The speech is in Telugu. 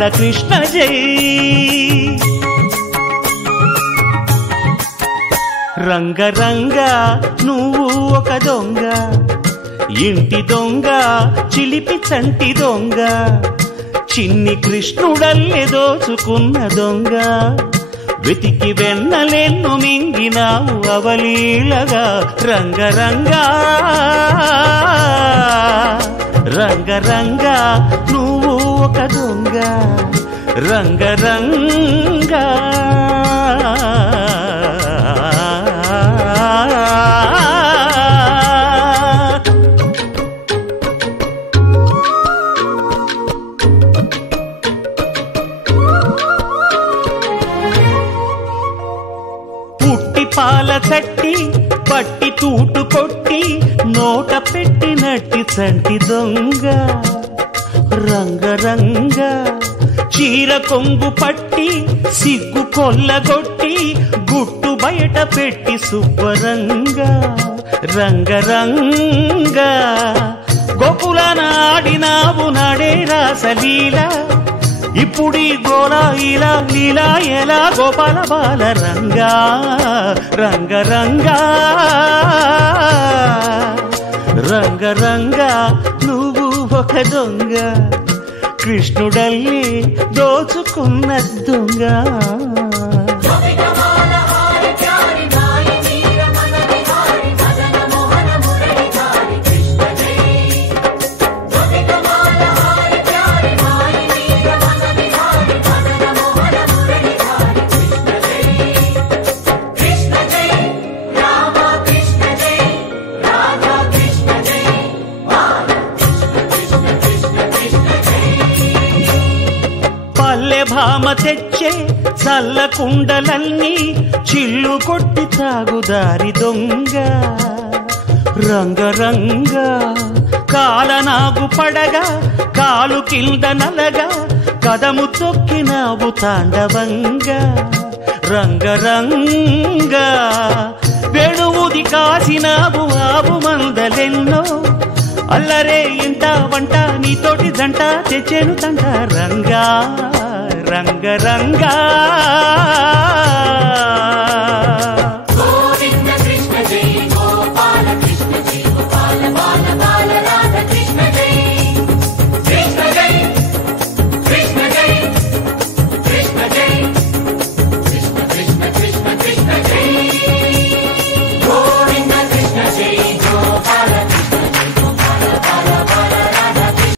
బాలకృష్ణ జై. రంగ రంగ నువ్వు ఒక దొంగ, ఇంటి దొంగ చిలిపి చంటి దొంగ, చిన్ని కృష్ణుడల్లే దోచుకున్న దొంగ, వెతికి వెన్నలెన్ను మింగినావు అవలీలగా. రంగ రంగ రంగ రంగ నువ్వు ఒక దొంగ, రంగ రంగ. పాల చట్టి పట్టి తూటు కొట్టి నోట పెట్టినట్టి చంటి దొంగ. రంగ రంగ చీర కొంగు పట్టి సిగ్గు కొల్లగొట్టి గుట్టు బయట పెట్టి శుభ్రంగ. రంగ రంగ గోకుల నాడినావు నాడే రాసలీల, ఇప్పుడీ గోలా ఇలా లీలా ఎలా గోపాల బాల. రంగా రంగ రంగ రంగ రంగ నువ్వు ఒక దొంగ, కృష్ణుడల్లి దోచుకున్న దొంగ. భామ తెచ్చే చల్ల కుండలన్నీ చిల్లు కొట్టి తాగుదారి దొంగ. రంగ రంగ కాలనాగు పడగా కాలు కింద నలగా కదము తొక్కినావు తాండవంగా. రంగ రంగ వేణువుది కాసినావు ఆవు మందలెన్నో, అల్లరే ఇంట వంట నీతోటి జంట తెచ్చేను తంట. రంగా రంగ రంగా